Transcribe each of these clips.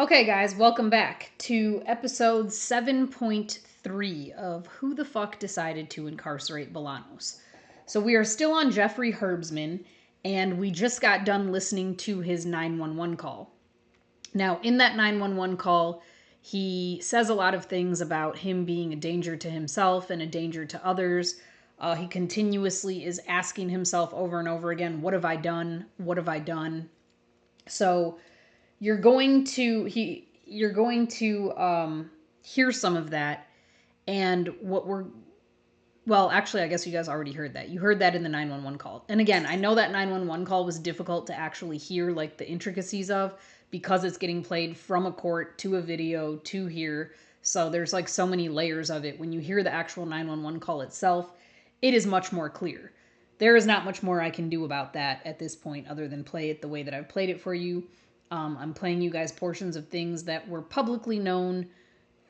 Okay, guys, welcome back to episode 7.3 of Who the Fuck Decided to Incarcerate Bolanos. So we are still on Jeffrey Herbstman, and we just got done listening to his 911 call. Now, in that 911 call, he says a lot of things about him being a danger to himself and a danger to others. He continuously is asking himself over and over again, what have I done? What have I done? So you're going to hear some of that, and actually, I guess you guys already heard that. You heard that in the 911 call. And again, I know that 911 call was difficult to actually hear, like, the intricacies of, because it's getting played from a court to a video to here. So there's like so many layers of it. When you hear the actual 911 call itself, it is much more clear. There is not much more I can do about that at this point other than play it the way that I've played it for you. I'm playing you guys portions of things that were publicly known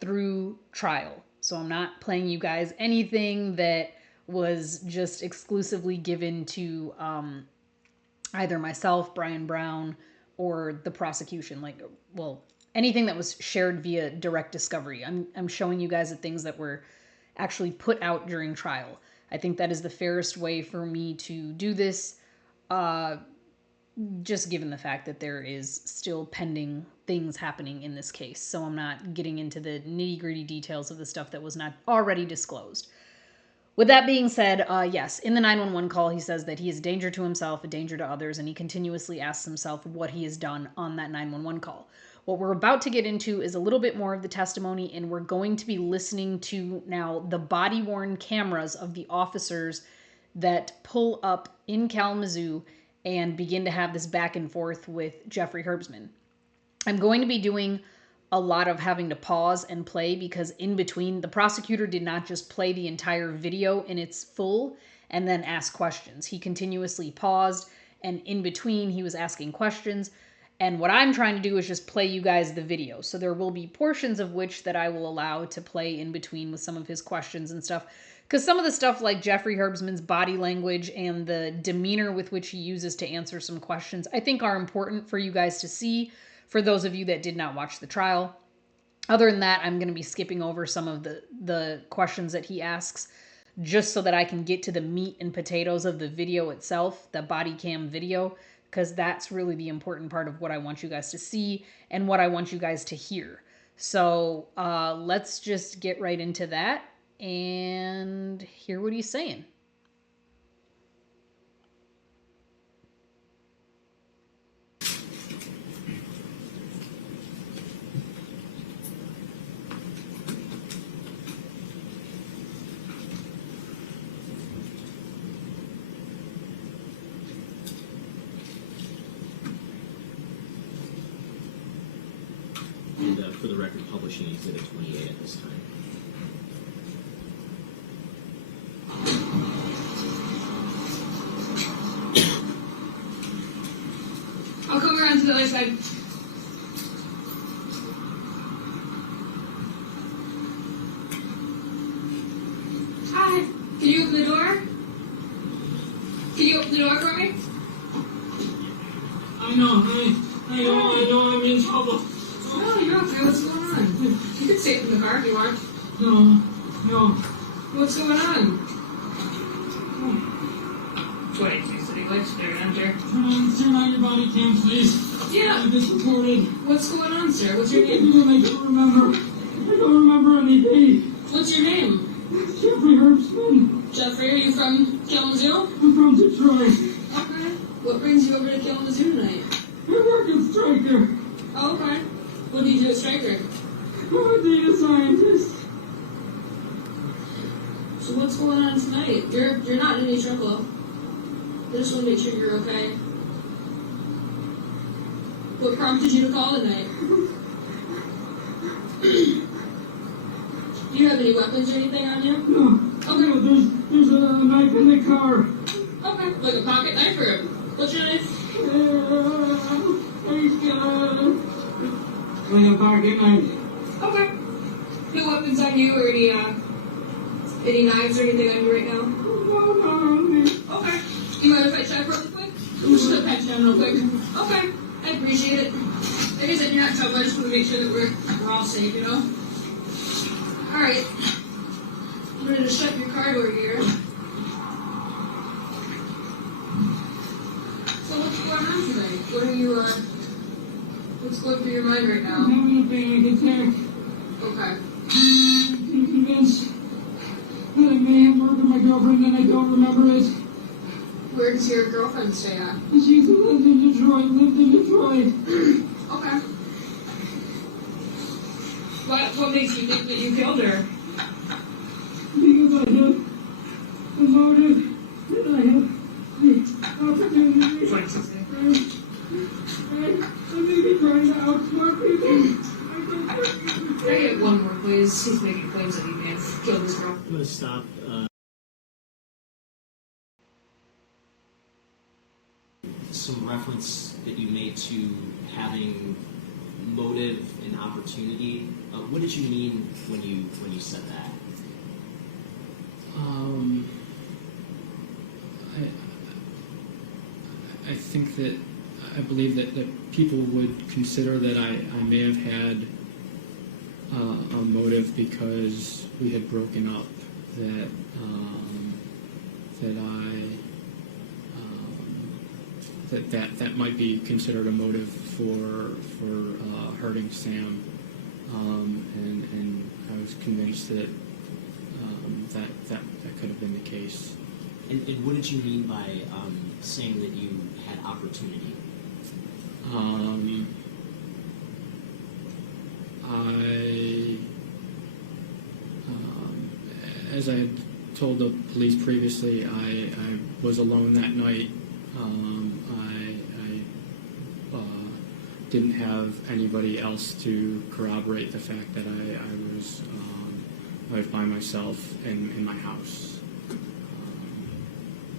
through trial. So I'm not playing you guys anything that was just exclusively given to either myself, Brian Brown, or the prosecution. Anything that was shared via direct discovery. I'm showing you guys the things that were actually put out during trial. I think that is the fairest way for me to do this. Just given the fact that there is still pending things happening in this case. So I'm not getting into the nitty-gritty details of the stuff that was not already disclosed. With that being said, yes, in the 911 call, he says that he is a danger to himself, a danger to others, and he continuously asks himself what he has done on that 911 call. What we're about to get into is a little bit more of the testimony, and we're going to be listening to now the body-worn cameras of the officers that pull up in Kalamazoo and begin to have this back and forth with Jeffrey Herbstman. I'm going to be doing a lot of having to pause and play because in between, the prosecutor did not just play the entire video in its full and then ask questions. He continuously paused, and in between, he was asking questions. And what I'm trying to do is just play you guys the video. So there will be portions of which that I will allow to play in between with some of his questions and stuff. Because some of the stuff like Jeffrey Herbstman's body language and the demeanor with which he uses to answer some questions, I think are important for you guys to see for those of you that did not watch the trial. Other than that, I'm going to be skipping over some of the questions that he asks just so that I can get to the meat and potatoes of the video itself, the body cam video, because that's really the important part of what I want you guys to see and what I want you guys to hear. So let's just get right into that and hear what he's saying. And for the record, publishing Exhibit 28 at this time. I'll come around to the other side. Hi. Can you open the door? Can you open the door for me? I know I'm in trouble. No, you're okay. What's going on? You can stay in the car if you want. No. What's going on? Wait, you said he likes there, enter. Turn on your body cam, please. Yeah. I just recorded. What's going on, sir? What's your name? I don't remember anything. What's your name? Jeffrey Herbstman. Jeffrey, are you from Kalamazoo? I'm from Detroit. Okay. What brings you over to Kalamazoo tonight? I work at Stryker. Oh, okay. What do you do at Stryker? I'm a data scientist. So what's going on tonight? You're not in any trouble. I just want to make sure you're okay. What prompted you to call tonight? Do you have any weapons or anything on you? No. Okay. No, there's a knife in the car. Okay. Like a pocket knife or what's your knife? Like a pocket knife. Okay. No weapons on you or any knives or anything on you right now? No. Okay. You mind if I check really quick? I'm just gonna pat you down real quick. Okay. I appreciate it. Like I said, you're not packed up. I just want to make sure that we're all safe, you know? Alright. I'm going to shut your car door here. So what's going on tonight? What are you, what's going through your mind right now? I'm having a panic attack. Okay. I'm convinced that I may have murdered my girlfriend and I don't remember it. Where does your girlfriend stay at? She lived in Detroit. Okay. What makes you think that you killed her? Because I have the motive and I have the opportunity. I may be trying to outsmart people. Can I get one more, please? He's making claims that he may have killed this girl. I'm going to stop. Some reference that you made to having motive and opportunity. What did you mean when you said that? I think that I believe that people would consider that I may have had a motive because we had broken up. That might be considered a motive for hurting Sam, and I was convinced that that could have been the case. And what did you mean by saying that you had opportunity? As I had told the police previously, I was alone that night. I didn't have anybody else to corroborate the fact that I was by myself in my house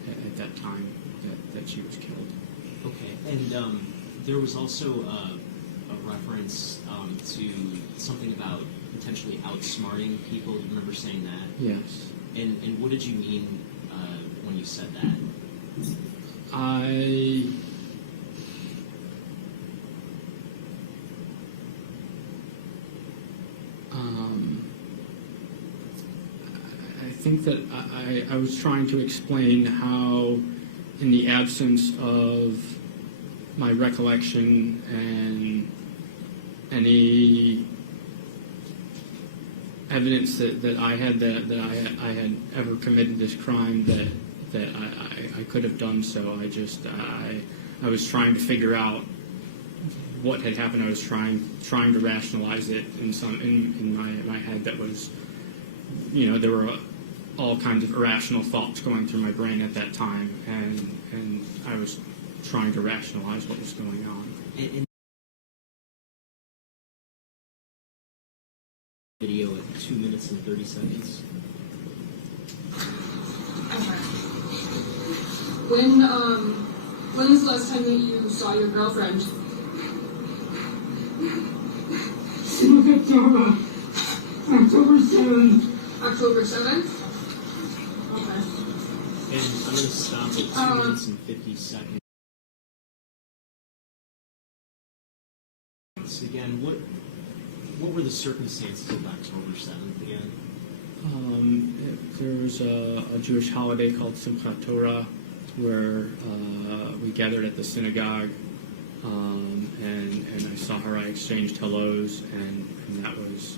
at that time that she was killed. Okay, and there was also a reference to something about potentially outsmarting people. You remember saying that? Yes. And what did you mean when you said that? I think that I was trying to explain how, in the absence of my recollection and any evidence that I had I had ever committed this crime, that I could have done so. I was trying to figure out what had happened. I was trying to rationalize it in my head. That was, there were all kinds of irrational thoughts going through my brain at that time, and I was trying to rationalize what was going on. And video at 2 minutes and 30 seconds. When was the last time that you saw your girlfriend? October 7th. October 7th? Okay. And I'm going to stop at 2 minutes and 50 seconds. Again, what were the circumstances of October 7th again? There was a Jewish holiday called Simchat Torah, where we gathered at the synagogue, and I saw her. I exchanged hellos, and that was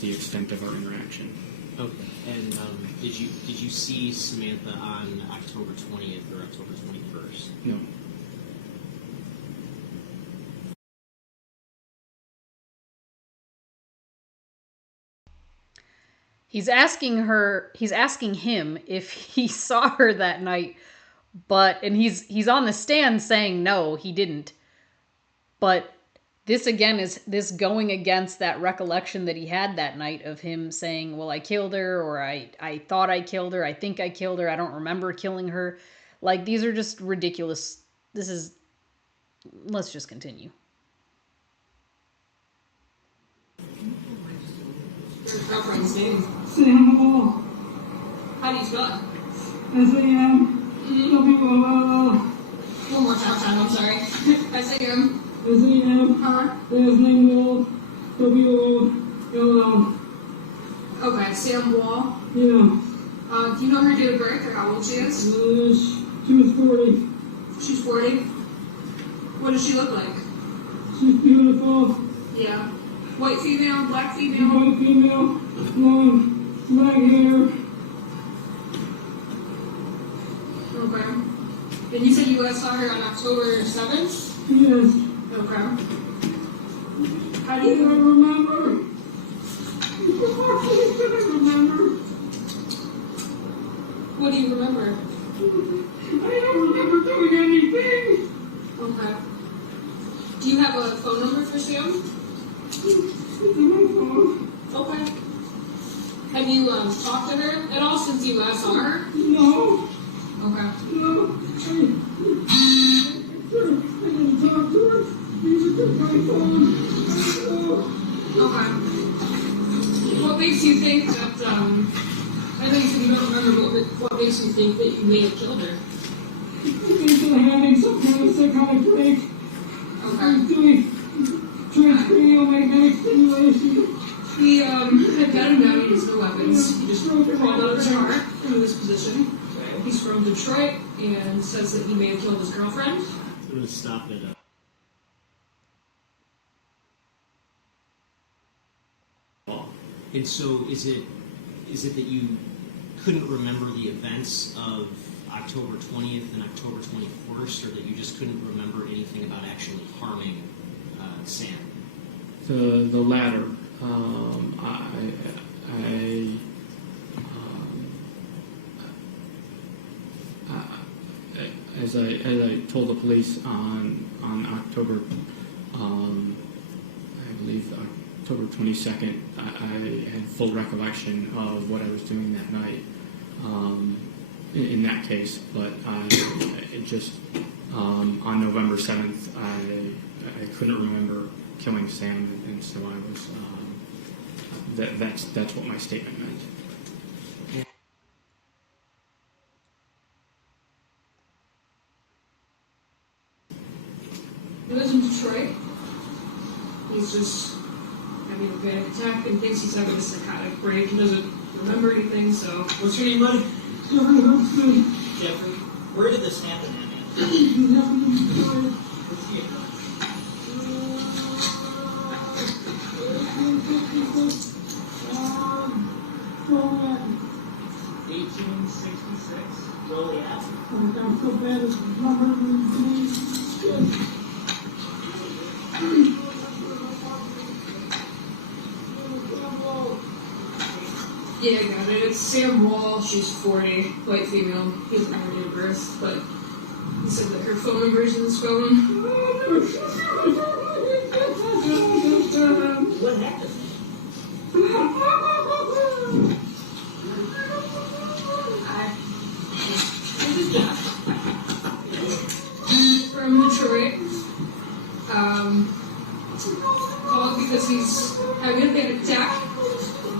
the extent of our interaction. Okay. And did you see Samantha on October 20th or October 21st? No. He's asking him if he saw her that night, and he's on the stand saying no, he didn't. But this again is this going against that recollection that he had that night of him saying, well, I killed her, or I thought I killed her, I think I killed her, I don't remember killing her. Like, these are just ridiculous. Let's just continue. Your girlfriend's name? Samuel. How do you spell it? S-A-M. W-O-L-L. One more time, I'm sorry. S-A-M. S-A-M, Huh? last name Wall, W-O-L-L. Okay, Sam Wall. Yeah. Do you know her date of birth or how old she is? She was 40. She's 40. What does she look like? She's beautiful. Yeah. White female, black female? White female, long, black hair. Okay. And you said you last saw her on October 7th? Yes. Okay. How I do you remember. I remember. What do you remember? I don't remember doing anything. Okay. Do you have a phone number for Sam? It's on my phone. Okay. Have you talked to her at all since you last saw her? No. Okay. No. I didn't talk to her. She took my phone. Okay. What makes you think that, I know you said you don't remember, but what makes you think that you may have killed her? I think they're having some kind of psychotic break. Okay. I'm doing transcranial stimulation. He had got him down, he has no weapons. He just crawled out of his car into this position. He's from Detroit and says that he may have killed his girlfriend. I'm going to stop it. And so is it that you couldn't remember the events of October 20th and October 21st, or that you just couldn't remember anything about actually harming Sam? The latter. As I told the police on October, I believe October 22nd, I had full recollection of what I was doing that night in that case, but it just on November 7th, I couldn't remember killing Sam, and so I was that's what my statement meant. He lives in Detroit. He's just having a panic attack and thinks he's having a psychotic break. He doesn't remember anything, so. What's your name, buddy? Jeffrey Herbstman. Jeffrey. Where did this happen at? He's having a story. What's the address? 1866. Joliet. I'm so bad at numbers. Yeah, I got it. It's Sam Wall. She's 40, white female. He doesn't have her date of birth, but he said that her phone number is in his phone. What happened? This is Jeff. From Detroit. Called because he's having a panic attack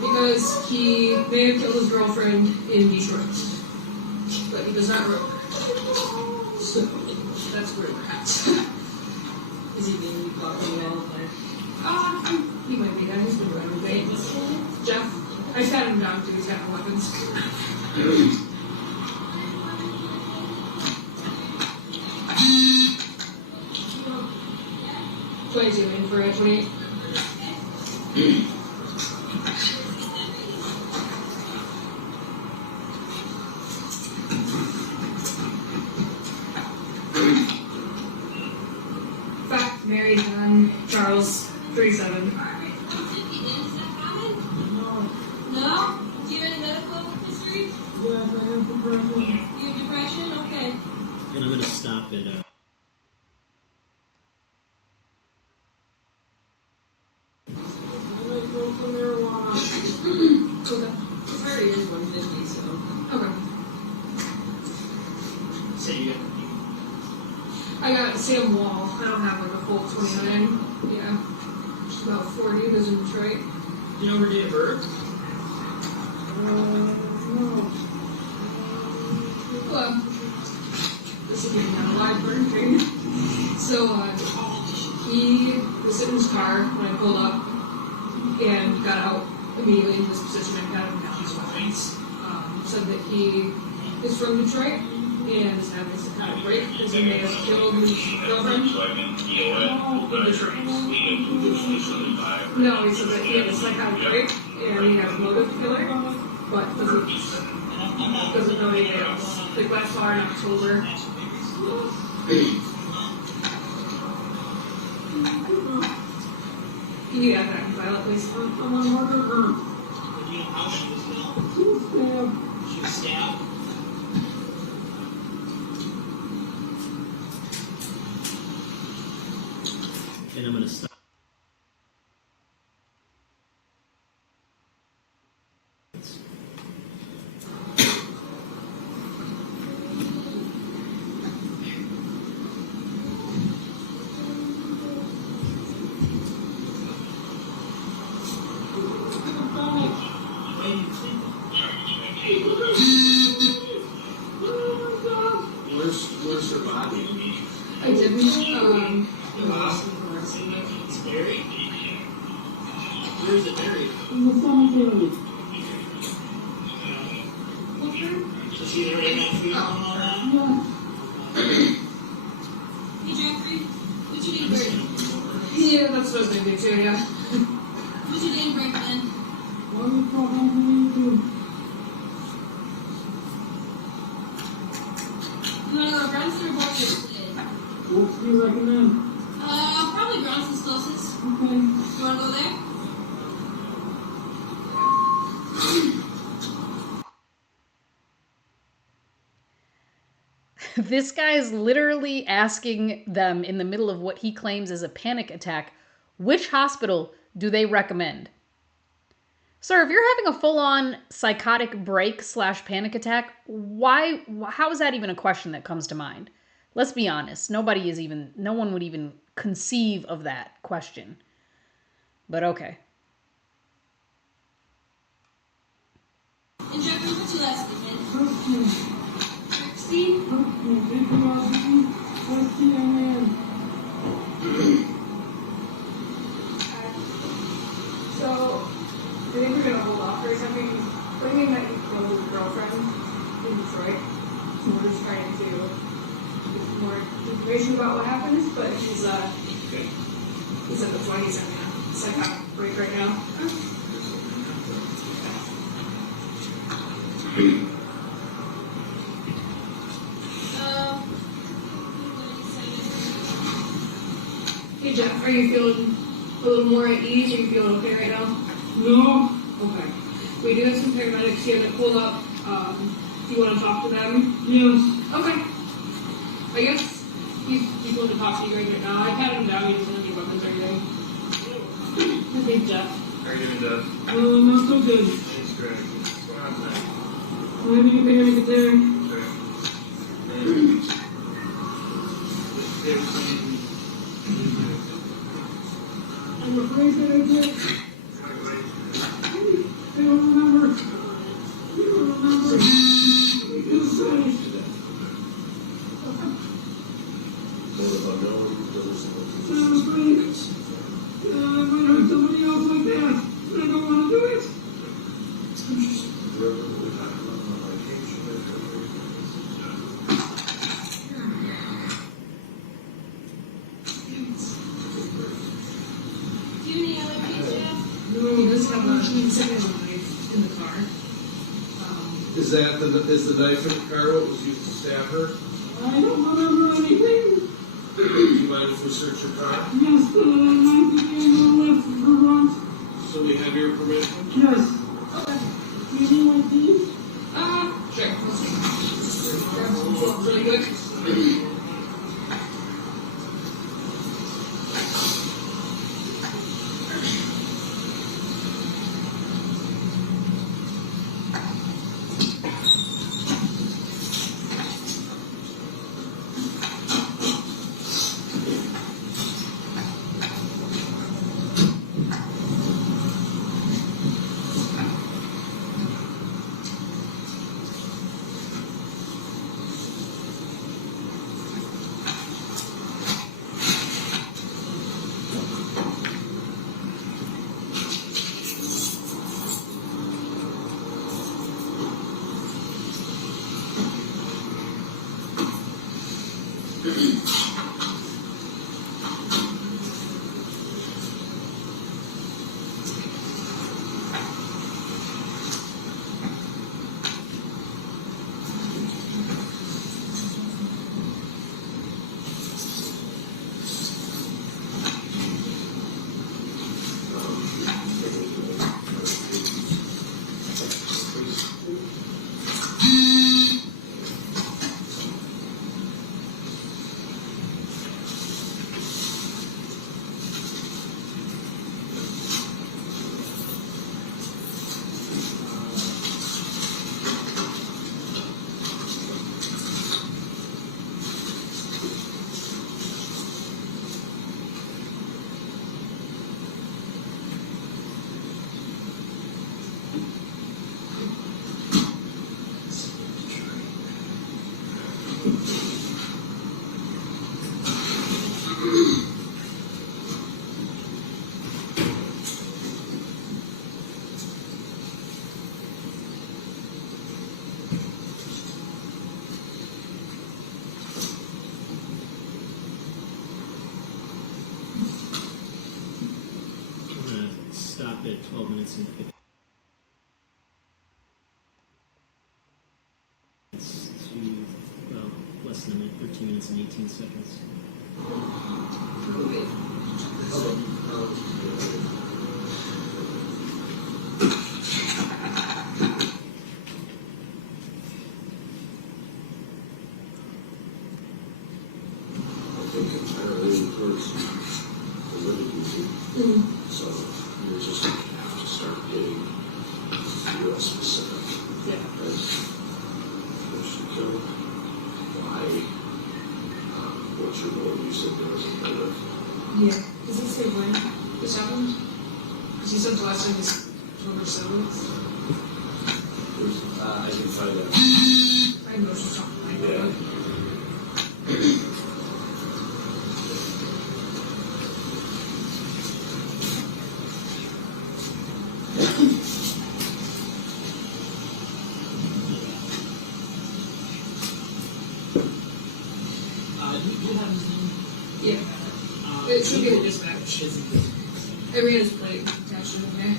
because he may have killed his girlfriend in Detroit. But he does not remember. So that's where we're at. Is he being talking all the time? He might be. He's been around a bit. Jeff. I sat him down too. He's got no weapons. In for a 28. Fact, married, Charles, 37. No? Do you have any medical history? Yes, I have depression. You have depression? Okay. And I'm going to stop it. Okay. His heart rate is 150, so. Okay. Say you I got Sam Wall. I don't have like a full 29. Yeah. She's about 40. Lives in Detroit. You know her date of birth? No. Well, this is getting out of live birthday. So, he was sitting in his car when I pulled up and got out immediately into this position. I got him down his weapons. Said that he is from Detroit and is having a psychotic break because he may have killed his girlfriend in Detroit. No, he said that he had a psychotic break and he has a motive to kill her, but doesn't know anything else. Like last far in October. Can you add that in file, please? I'm on murder her. Do you know how she was killed? She was stabbed. She was stabbed. And I'm going to stop. Where's her body? I didn't, It's buried. Where is it buried? In the cemetery. So she there right now for you on all that? Yeah. Hey Jeffrey, what's your name break? yeah, that's what I was going to do too, yeah. What's your name break then? Why are you talking to me too? You wanna go to Brunson or Boulder today? What do you recommend? Probably Brunson's closest. Okay. You wanna go there? This guy is literally asking them in the middle of what he claims is a panic attack, which hospital do they recommend? Sir, if you're having a full-on psychotic break / panic attack, how is that even a question that comes to mind? Let's be honest. No one would even conceive of that question. But okay. And Jeffrey, what's your last name? Herbstman. Steve? Herbstman. H-E-R-B-E. S-T-M-A-N. So, I think we're going to hold off for a second. Bringing that you killed his girlfriend in Detroit. So we're just trying to get more information about what happened, but he said that's why he's having a psychotic break right now. Hey Jeff, are you feeling a little more at ease? Are you feeling okay right now? No. Okay. We do have some paramedics here that pull up. Do you want to talk to them? Yes. Okay. I guess he's willing to talk to you right now. I patted him down. He doesn't have any weapons or anything. His name's Jeff. How are you doing, Jeff? Not so good. It's great. What's going on tonight? I'm having a panic attack. Okay. And there's some- I'm afraid that I did. I don't remember. I don't remember. It's finished. I'm afraid. I might hurt somebody else like that. I don't want to do it. Do you have any other kids, Jeff? No, he does have a knife in the car. Is the knife in the car what was used to stab her? I don't remember anything. Do you mind if we search your car? Yes, the knife began on the left for once. So we have your permission? Yes. Okay. Do you need my keys? Sure. Let's see. Grab some gloves really quick. at 12 minutes and 50. It's less than a minute, 13 minutes and 18 seconds. So you just have to start getting real specific. Yeah. If you go, why, what's your goal? You said there was a motive. Yeah. Does he say when this happened? Because he said the last time was October 7th. I can find out. I know what you're talking about. Yeah. You have his name? Yeah. It should be a dispatch. I ran his plate attached to it, okay?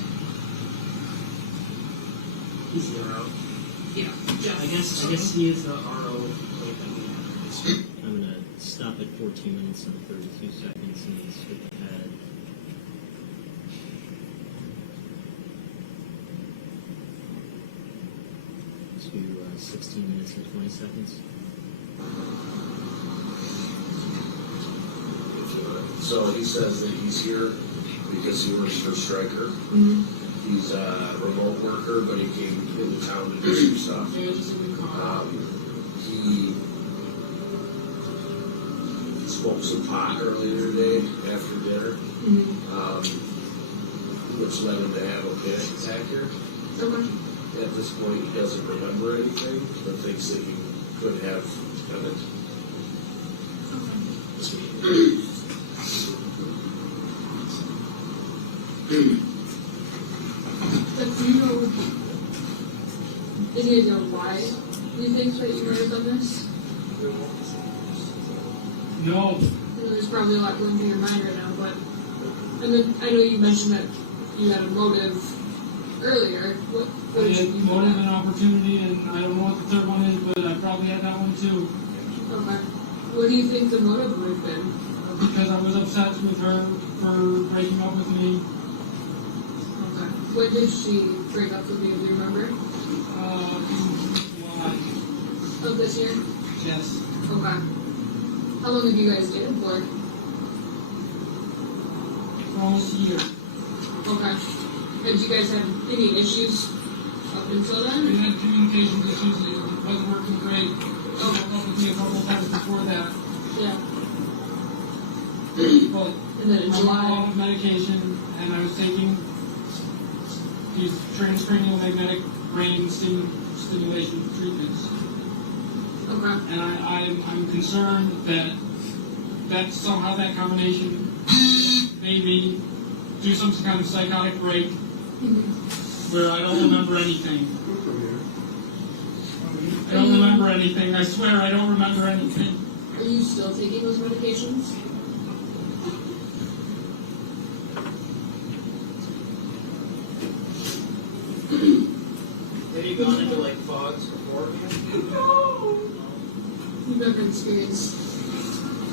He's the RO. Yeah. Jeff. I guess he is the RO. I'm gonna stop at 14 minutes and 32 seconds and skip ahead. To 16 minutes and 20 seconds. So he says that he's here because he works for Stryker. Mm-hmm. He's a remote worker, but he came into town to do some stuff. Yeah, just a good call. He smoked some pot earlier today after dinner, which led him to have a panic attack here. Okay. At this point, he doesn't remember anything, but thinks that he could have done it. But do you know any idea why you think that you might have done this? No. I know there's probably a lot going through your mind right now, but and then I know you mentioned that you had a motive earlier. What I did had you motive and opportunity, and I don't know what the third one is, but I probably had that one too. Okay. What do you think the motive would have been? Because I was upset with her for breaking up with me. Okay. When did she break up with you? Do you remember? Why? Of this year? Yes. Okay. How long have you guys dated for? For almost a year. Okay. Have you guys had any issues up until We then? had communication issues. It wasn't working great. She broke up with me a couple of times before that. Yeah. But And then in I'm July. on medication, and I was taking these transcranial magnetic brain stimulation treatments. Okay. And I'm concerned that somehow that combination made me do some kind of psychotic break where I don't remember anything. I don't remember anything. I swear I don't remember anything. Are you still taking those medications? Have you gone into like fogs before? You've never experienced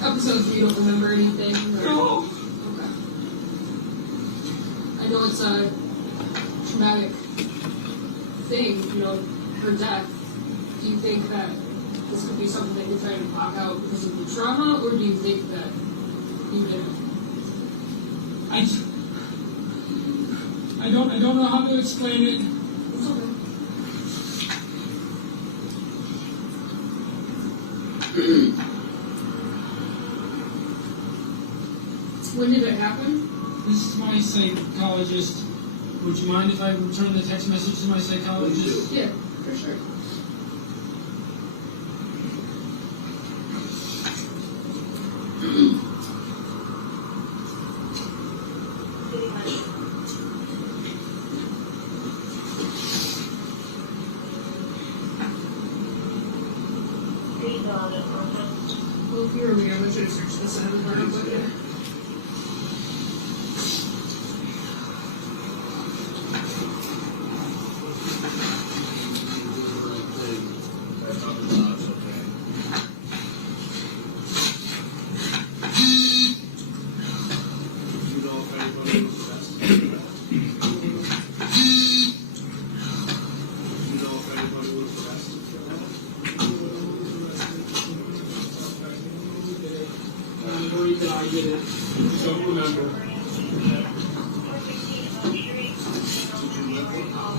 episodes where you don't remember anything? Or... No. Okay. I know it's a traumatic thing, you know, her death. Do you think that this could be something that you're trying to block out because of the trauma, or do you think that you did it? I don't know how to explain it. It's okay. When did it happen? This is my psychologist. Would you mind if I return the text message to my psychologist? Yeah, for sure. Well, if you were me, I should have searched this out.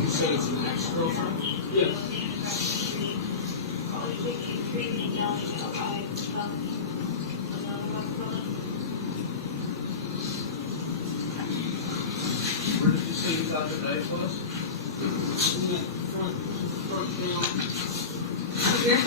You say it's an ex-girlfriend? Yes. Where did you say you thought the knife was? In that front panel. Yeah.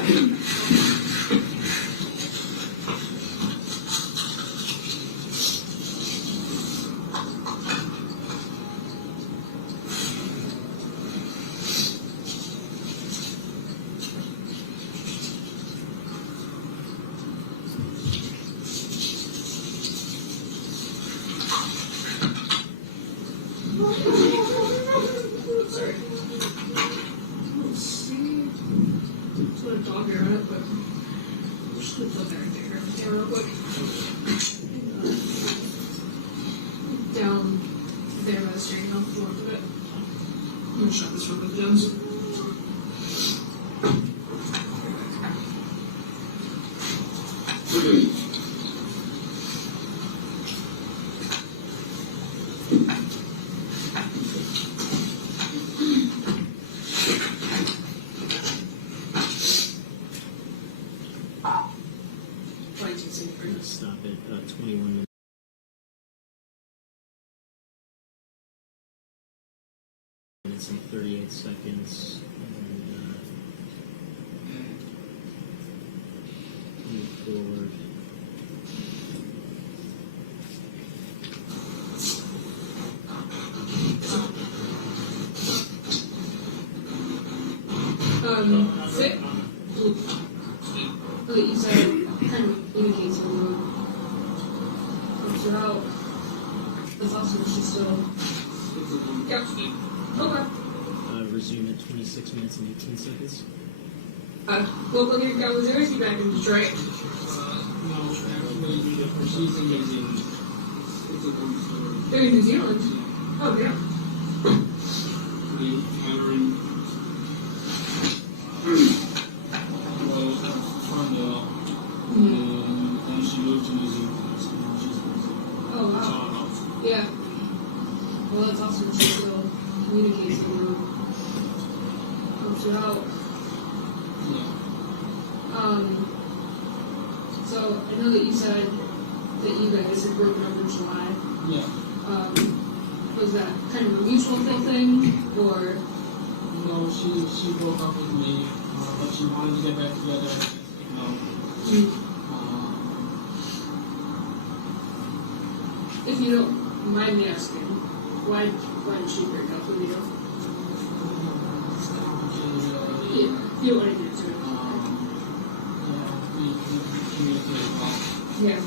Sorry. Let's see. Just put a dog hair on it, but we're just gonna flip everything here on the camera real quick. Down there by the steering wheel, the left of it. I'm gonna shut this one with gems. Stop at 21 minutes and 38 seconds. And move forward. Sit. Like you said, kind of indicates a little. Comes out. That's awesome. She's still. Yep. Okay. Resume at 26 minutes and 18 seconds. Local here got was yours. You back in Detroit. No, actually, she's in New Zealand. They're in New Zealand. Oh yeah. And she moved to New Zealand. Oh wow. Yeah. Well, that's awesome. She still communicates with you. Helps you out. So I know that you said that you guys had broken up in July. Yeah. Was that kind of a mutual thing, or? No, she broke up with me, but she wanted to get back together. If you don't mind me asking, why did she break up with you? Yeah, you don't want to get into it. We communicated well. Yeah.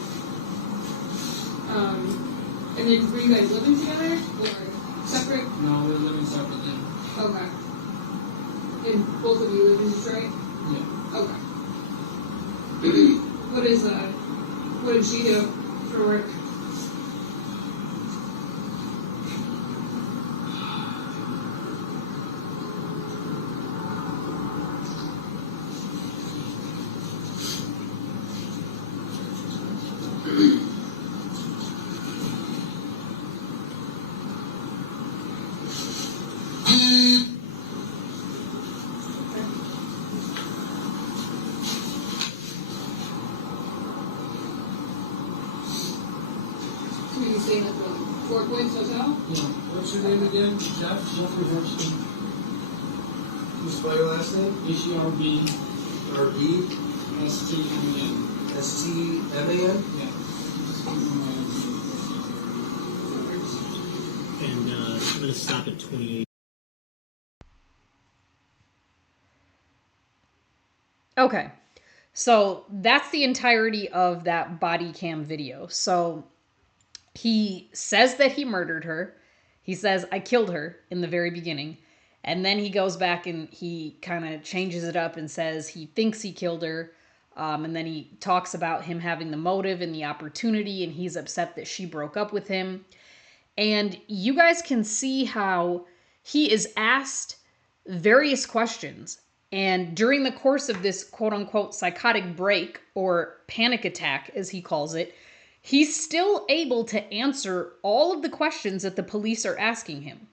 And then were you guys living together or separate? No, we're living separately. Okay. And both of you live in Detroit? Yeah. Okay. What did she do for work? Were you staying at the 4 Points Hotel? Yeah. What's your name again? Jeffrey Herbstman. You spell your last name? HERB R-B? STMAN. S-T-M-A-N? Yeah. And I'm going to stop at 28. Okay. So that's the entirety of that body cam video. So he says that he murdered her. He says, I killed her in the very beginning. And then he goes back and he kind of changes it up and says he thinks he killed her. And then he talks about him having the motive and the opportunity, and he's upset that she broke up with him. And you guys can see how he is asked various questions. And during the course of this quote unquote psychotic break or panic attack, as he calls it, he's still able to answer all of the questions that the police are asking him.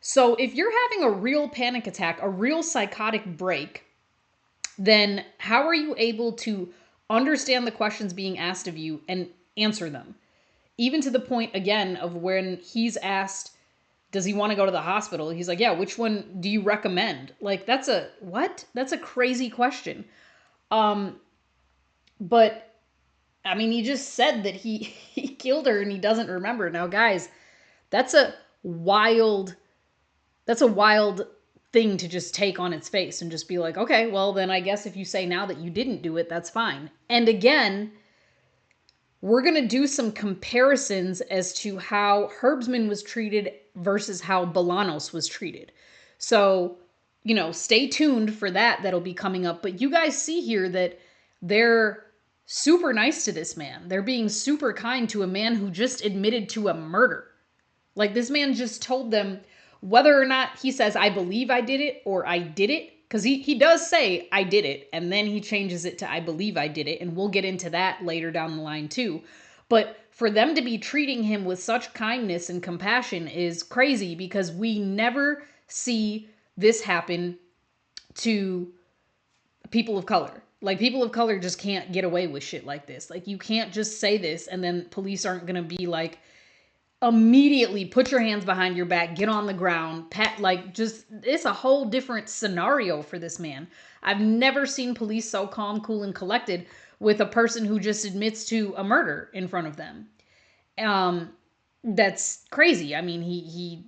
So if you're having a real panic attack, a real psychotic break, then how are you able to understand the questions being asked of you and answer them? Even to the point, again, of when he's asked, does he want to go to the hospital? He's like, yeah, which one do you recommend? Like, that's a, what? That's a crazy question. But, I mean, he just said that he killed her and he doesn't remember. Now, guys, that's a wild thing to just take on its face and just be like, okay, well, then I guess if you say now that you didn't do it, that's fine. And again, we're going to do some comparisons as to how Herbstman was treated versus how Bolanos was treated. So, you know, stay tuned for that. That'll be coming up. But you guys see here that they're super nice to this man. They're being super kind to a man who just admitted to a murder. Like, this man just told them whether or not he says, I believe I did it or I did it. Because he does say, I did it. And then he changes it to, I believe I did it. And we'll get into that later down the line too. But for them to be treating him with such kindness and compassion is crazy, because we never see this happen to people of color. Like, people of color just can't get away with shit like this. Like, you can't just say this and then police aren't going to be like, immediately put your hands behind your back, get on the ground, pat, like, just, it's a whole different scenario for this man. I've never seen police so calm, cool, and collected with a person who just admits to a murder in front of them. That's crazy. I mean, he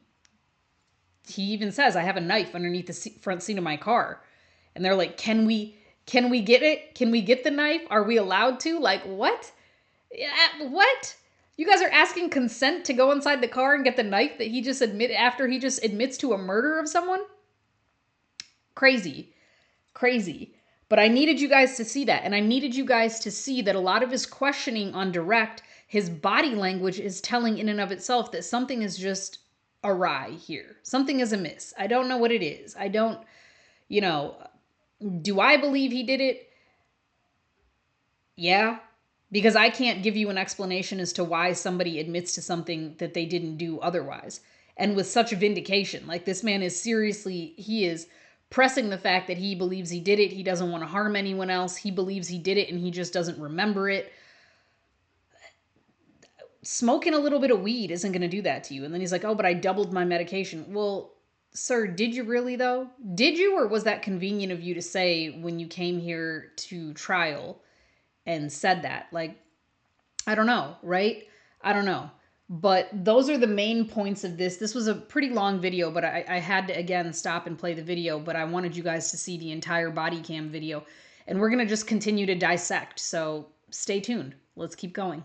even says, I have a knife underneath the front seat of my car. And they're like, can we get it? Can we get the knife? Are we allowed to? Like, what? What? You guys are asking consent to go inside the car and get the knife that he just after he just admits to a murder of someone? Crazy. Crazy. But I needed you guys to see that. And I needed you guys to see that a lot of his questioning on direct, his body language is telling in and of itself that something is just awry here. Something is amiss. I don't know what it is. I don't, you know, do I believe he did it? Yeah. Because I can't give you an explanation as to why somebody admits to something that they didn't do otherwise. And with such vindication. Like, this man is seriously, he is pressing the fact that he believes he did it. He doesn't want to harm anyone else. He believes he did it and he just doesn't remember it. Smoking a little bit of weed isn't going to do that to you. And then he's like, oh, but I doubled my medication. Well, sir, did you really though? Did you, or was that convenient of you to say when you came here to trial and said that? Like, I don't know, right? I don't know. But those are the main points of this. This was a pretty long video, but I had to, again, stop and play the video. But I wanted you guys to see the entire body cam video. And we're going to just continue to dissect. So stay tuned. Let's keep going.